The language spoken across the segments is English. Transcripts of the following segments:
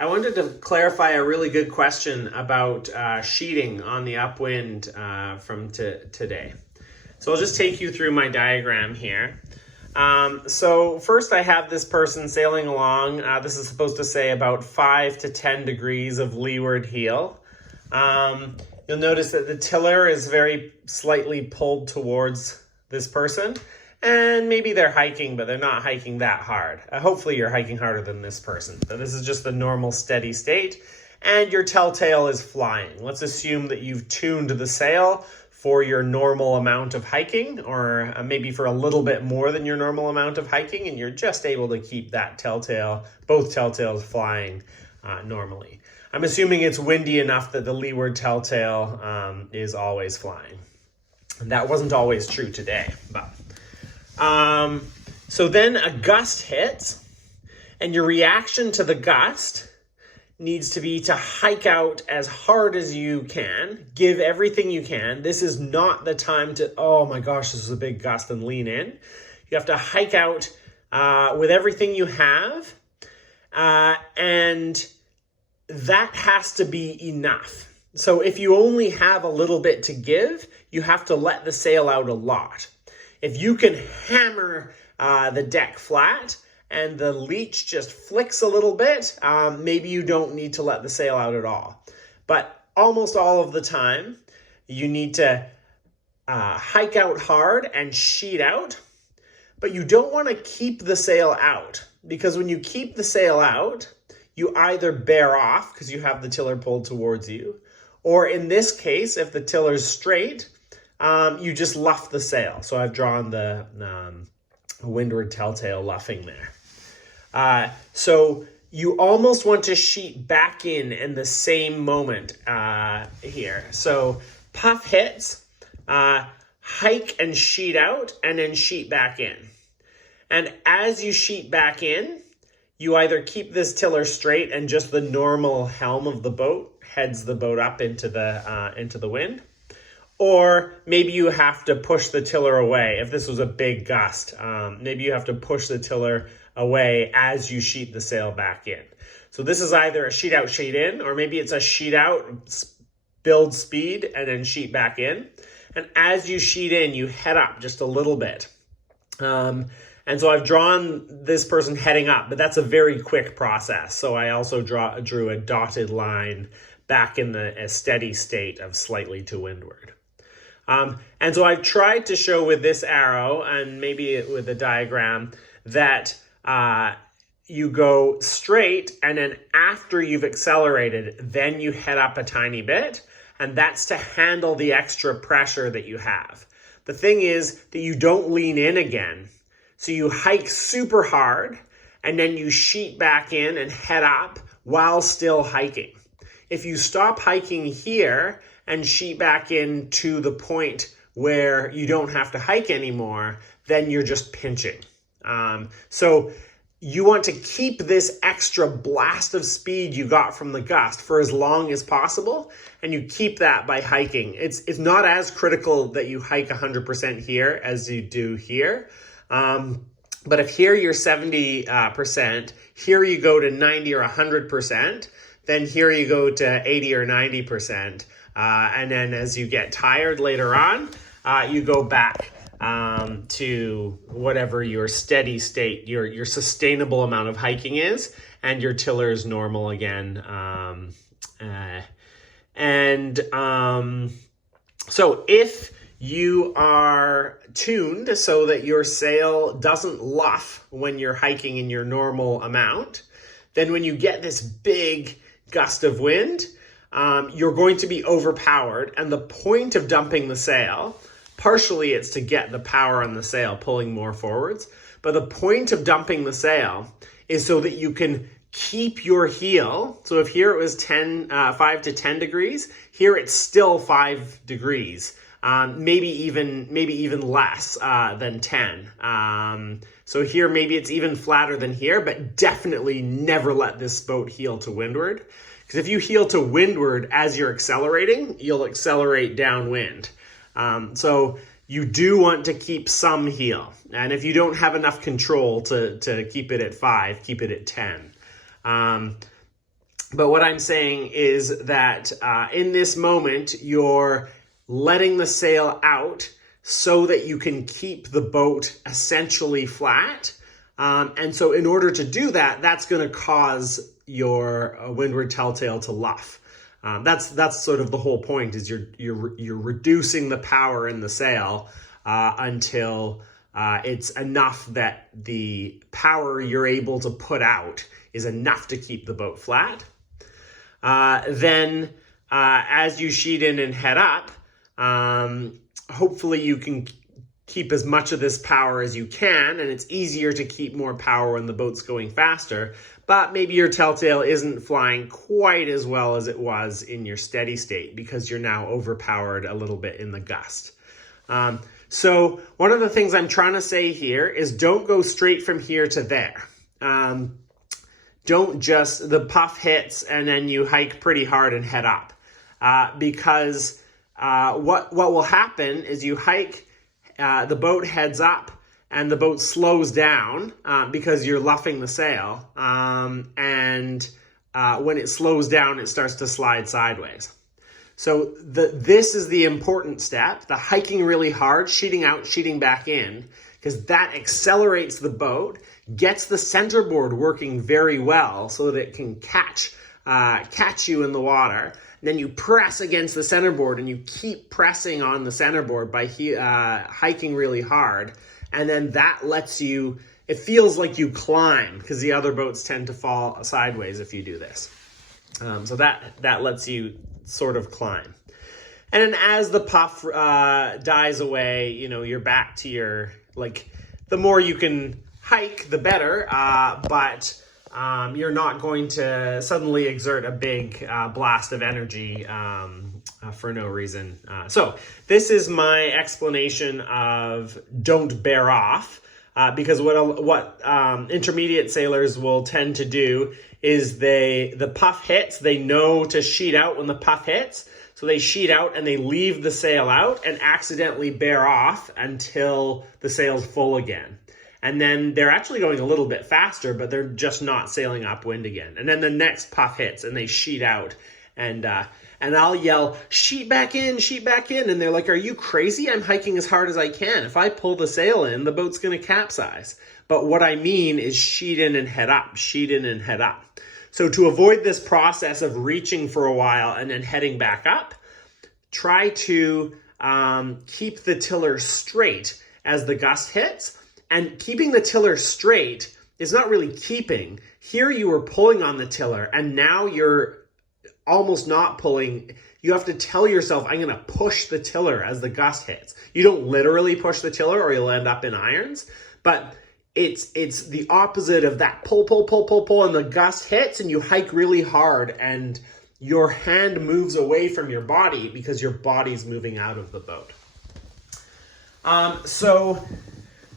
I wanted to clarify a really good question about sheeting on the Upwind from today. So I'll just take you through my diagram here. So first I have this person sailing along. This is supposed to say about 5 to 10 degrees of leeward heel. You'll notice that the tiller is very slightly pulled towards this person. And maybe they're hiking, but they're not hiking that hard. Hopefully you're hiking harder than this person. So this is just the normal steady state. And your telltale is flying. Let's assume that you've tuned the sail for your normal amount of hiking, or maybe for a little bit more than your normal amount of hiking, and you're just able to keep that telltale, both telltales flying normally. I'm assuming it's windy enough that the leeward telltale is always flying. And that wasn't always true today, but... So then a gust hits, and your reaction to the gust needs to be to hike out as hard as you can, give everything you can. This is not the time to, oh my gosh, this is a big gust, and lean in. You have to hike out with everything you have, and that has to be enough. So if you only have a little bit to give, you have to let the sail out a lot. If you can hammer the deck flat and the leech just flicks a little bit, maybe you don't need to let the sail out at all. But almost all of the time, you need to hike out hard and sheet out, but you don't want to keep the sail out, because when you keep the sail out, you either bear off because you have the tiller pulled towards you, or in this case, if the tiller's straight, you just luff the sail. So I've drawn the windward telltale luffing there. So you almost want to sheet back in the same moment here. So puff hits, hike and sheet out, and then sheet back in. And as you sheet back in, you either keep this tiller straight and just the normal helm of the boat heads the boat up into the wind. Or maybe you have to push the tiller away. If this was a big gust, maybe you have to push the tiller away as you sheet the sail back in. So this is either a sheet out, sheet in, or maybe it's a sheet out, build speed, and then sheet back in. And as you sheet in, you head up just a little bit. And so I've drawn this person heading up, but that's a very quick process. So I also drew a dotted line back in a steady state of slightly to windward. And so I've tried to show with this arrow, and maybe with a diagram, that you go straight, and then after you've accelerated, then you head up a tiny bit, and that's to handle the extra pressure that you have. The thing is that you don't lean in again. So you hike super hard, and then you sheet back in and head up while still hiking. If you stop hiking here and sheet back in to the point where you don't have to hike anymore, then you're just pinching. So you want to keep this extra blast of speed you got from the gust for as long as possible, and you keep that by hiking. It's not as critical that you hike 100% here as you do here. But if here you're 70%, here you go to 90 or 100%, then here you go to 80 or 90%. And then as you get tired later on, you go back to whatever your steady state, your sustainable amount of hiking is, and your tiller is normal again. So if you are tuned so that your sail doesn't luff when you're hiking in your normal amount, then when you get this big gust of wind, you're going to be overpowered. And the point of dumping the sail, partially it's to get the power on the sail pulling more forwards, but the point of dumping the sail is so that you can keep your heel. So if here it was 5 to 10 degrees, here it's still 5 degrees. Maybe even less than 10. So here maybe it's even flatter than here, but definitely never let this boat heel to windward. Because if you heel to windward as you're accelerating, you'll accelerate downwind. So you do want to keep some heel. And if you don't have enough control to keep it at 5, keep it at 10. But what I'm saying is that in this moment, you're letting the sail out so that you can keep the boat essentially flat. And so in order to do that, that's going to cause your windward telltale to luff. That's sort of the whole point, is you're reducing the power in the sail until it's enough that the power you're able to put out is enough to keep the boat flat. Then as you sheet in and head up, hopefully you can keep as much of this power as you can, and it's easier to keep more power when the boat's going faster, but maybe your telltale isn't flying quite as well as it was in your steady state because you're now overpowered a little bit in the gust. So one of the things I'm trying to say here is don't go straight from here to there. Don't just, the puff hits and then you hike pretty hard and head up. Because what will happen is you hike, the boat heads up and the boat slows down because you're luffing the sail. And when it slows down, it starts to slide sideways. So this is the important step, the hiking really hard, sheeting out, sheeting back in, because that accelerates the boat, gets the centerboard working very well so that it can catch you in the water. And then you press against the centerboard and you keep pressing on the centerboard by hiking really hard. And then that lets you, it feels like you climb because the other boats tend to fall sideways if you do this. So that lets you sort of climb. And then as the puff dies away, you're back to your, the more you can hike, the better, but you're not going to suddenly exert a big blast of energy for no reason. So this is my explanation of don't bear off, because what intermediate sailors will tend to do is the puff hits, they know to sheet out when the puff hits, so they sheet out and they leave the sail out and accidentally bear off until the sail's full again. And then they're actually going a little bit faster, but they're just not sailing upwind again. And then the next puff hits and they sheet out. And I'll yell, sheet back in. And they're like, are you crazy? I'm hiking as hard as I can. If I pull the sail in, the boat's going to capsize. But what I mean is sheet in and head up, sheet in and head up. So to avoid this process of reaching for a while and then heading back up, try to keep the tiller straight as the gust hits. And keeping the tiller straight is not really keeping. Here you were pulling on the tiller and now you're almost not pulling. You have to tell yourself, I'm going to push the tiller as the gust hits. You don't literally push the tiller or you'll end up in irons, but it's the opposite of that. Pull, and the gust hits and you hike really hard and your hand moves away from your body because your body's moving out of the boat. So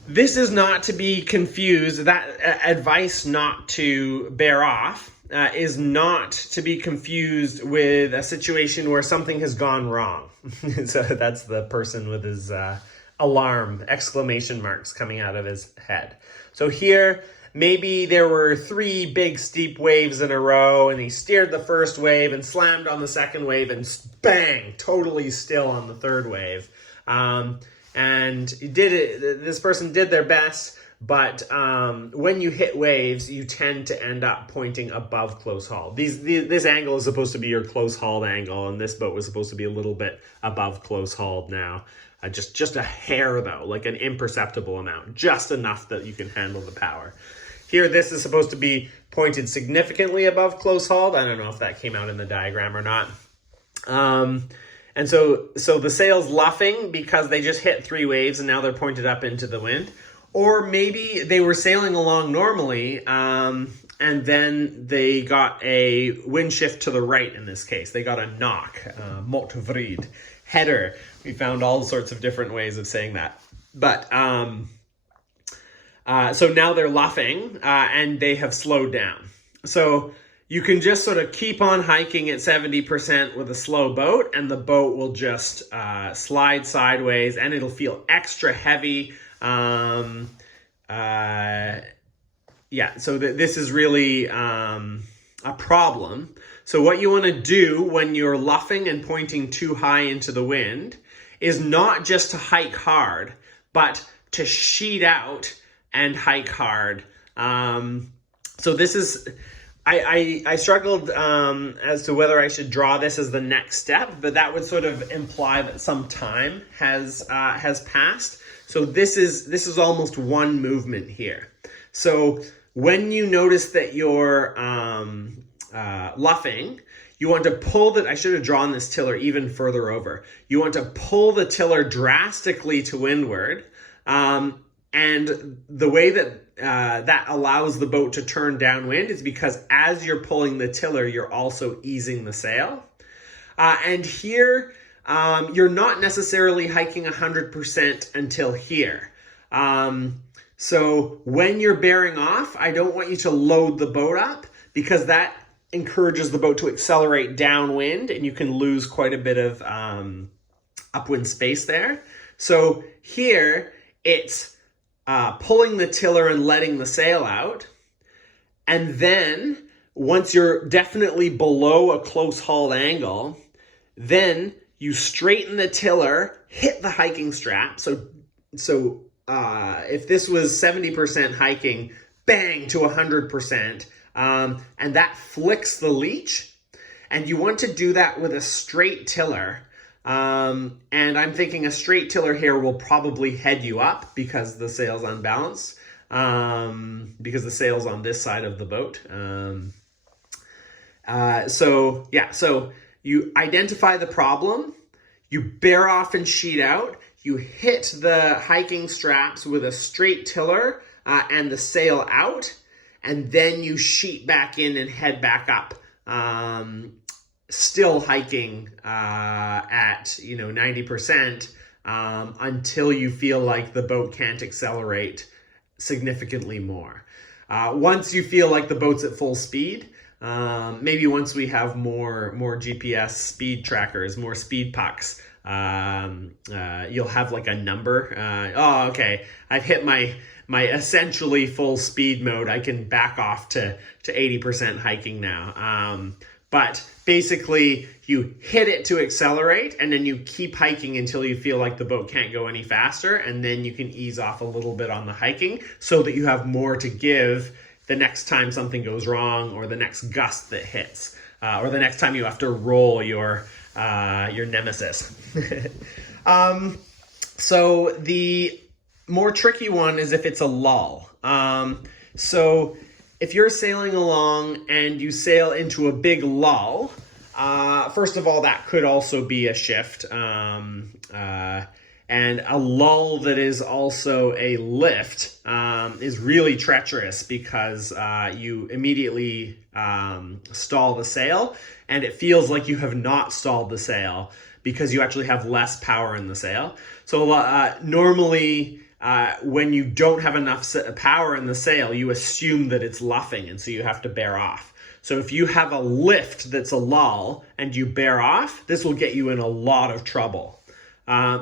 this is not to be confused. That advice not to bear off is not to be confused with a situation where something has gone wrong. So that's the person with his alarm, exclamation marks coming out of his head. So here, maybe there were 3 big steep waves in a row and he steered the first wave and slammed on the second wave and bang, totally still on the third wave. And this person did their best, but when you hit waves, you tend to end up pointing above close haul. This angle is supposed to be your close hauled angle, and this boat was supposed to be a little bit above close hauled now. Just a hair though, like an imperceptible amount, just enough that you can handle the power. Here, this is supposed to be pointed significantly above close hauled. I don't know if that came out in the diagram or not. And so the sail's luffing because they just hit 3 waves and now they're pointed up into the wind. Or maybe they were sailing along normally and then they got a wind shift to the right in this case. They got a knock, motvrid, header. We found all sorts of different ways of saying that. But so now they're luffing and they have slowed down. So you can just sort of keep on hiking at 70% with a slow boat and the boat will just slide sideways and it'll feel extra heavy. Yeah, so this is really a problem. So what you want to do when you're luffing and pointing too high into the wind is not just to hike hard, but to sheet out and hike hard. So this is, I struggled as to whether I should draw this as the next step, but that would sort of imply that some time has passed. So this is almost one movement here. So when you notice that you're luffing, you want to pull I should have drawn this tiller even further over. You want to pull the tiller drastically to windward. And the way that that allows the boat to turn downwind is because as you're pulling the tiller, you're also easing the sail. And here, you're not necessarily hiking 100% until here. So when you're bearing off, I don't want you to load the boat up because that encourages the boat to accelerate downwind and you can lose quite a bit of upwind space there. So here, it's pulling the tiller and letting the sail out. And then once you're definitely below a close hauled angle, then you straighten the tiller, hit the hiking strap. So if this was 70% hiking, bang to 100%, and that flicks the leech. And you want to do that with a straight tiller. And I'm thinking a straight tiller here will probably head you up because the sail's unbalanced, because the sail's on this side of the boat. So you identify the problem, you bear off and sheet out, you hit the hiking straps with a straight tiller and the sail out, and then you sheet back in and head back up. Still hiking at 90% until you feel like the boat can't accelerate significantly more. Once you feel like the boat's at full speed, maybe once we have more GPS speed trackers, more speed pucks, you'll have like a number. Okay, I've hit my essentially full speed mode. I can back off to 80% hiking now. But basically, you hit it to accelerate, and then you keep hiking until you feel like the boat can't go any faster, and then you can ease off a little bit on the hiking so that you have more to give the next time something goes wrong, or the next gust that hits, or the next time you have to roll your nemesis. So the more tricky one is if it's a lull. So if you're sailing along and you sail into a big lull, first of all, that could also be a shift. And a lull that is also a lift is really treacherous because you immediately stall the sail, and it feels like you have not stalled the sail because you actually have less power in the sail. So normally, when you don't have enough power in the sail, you assume that it's luffing, and so you have to bear off. So if you have a lift that's a lull and you bear off, this will get you in a lot of trouble.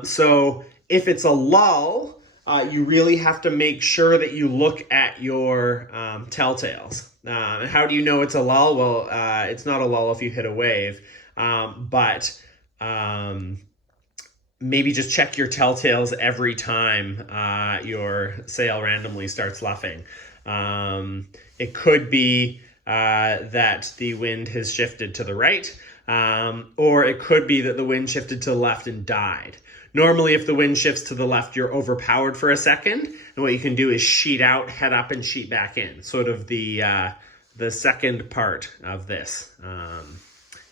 So if it's a lull, you really have to make sure that you look at your telltales. How do you know it's a lull? Well, it's not a lull if you hit a wave, but maybe just check your telltales every time your sail randomly starts luffing. It could be that the wind has shifted to the right, or it could be that the wind shifted to the left and died. Normally, if the wind shifts to the left, you're overpowered for a second, and what you can do is sheet out, head up, and sheet back in. Sort of the second part of this,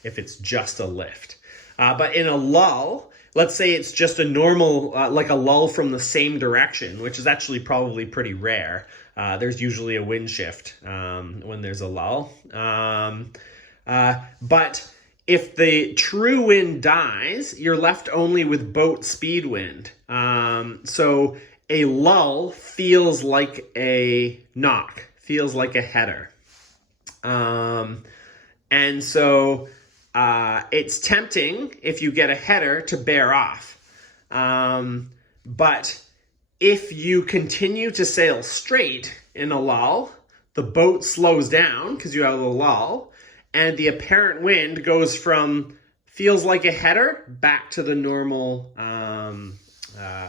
if it's just a lift. But in a lull, let's say it's just a normal, like a lull from the same direction, which is actually probably pretty rare. There's usually a wind shift when there's a lull. But if the true wind dies, you're left only with boat speed wind. So a lull feels like a knock, feels like a header. And so it's tempting, if you get a header, to bear off. But if you continue to sail straight in a lull, the boat slows down because you have a lull, and the apparent wind goes from feels like a header back to the normal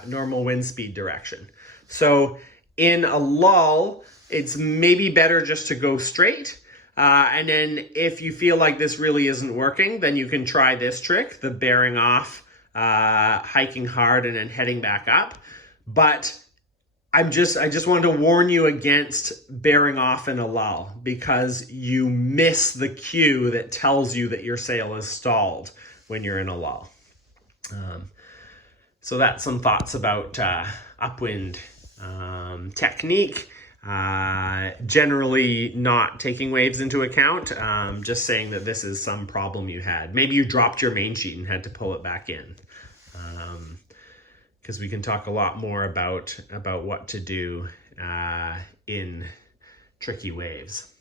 normal wind speed direction. So in a lull, it's maybe better just to go straight. And then if you feel like this really isn't working, then you can try this trick, the bearing off, hiking hard and then heading back up. But I just wanted to warn you against bearing off in a lull, because you miss the cue that tells you that your sail is stalled when you're in a lull. So that's some thoughts about upwind technique. Generally not taking waves into account, just saying that this is some problem you had. Maybe you dropped your main sheet and had to pull it back in. Because we can talk a lot more about what to do in tricky waves.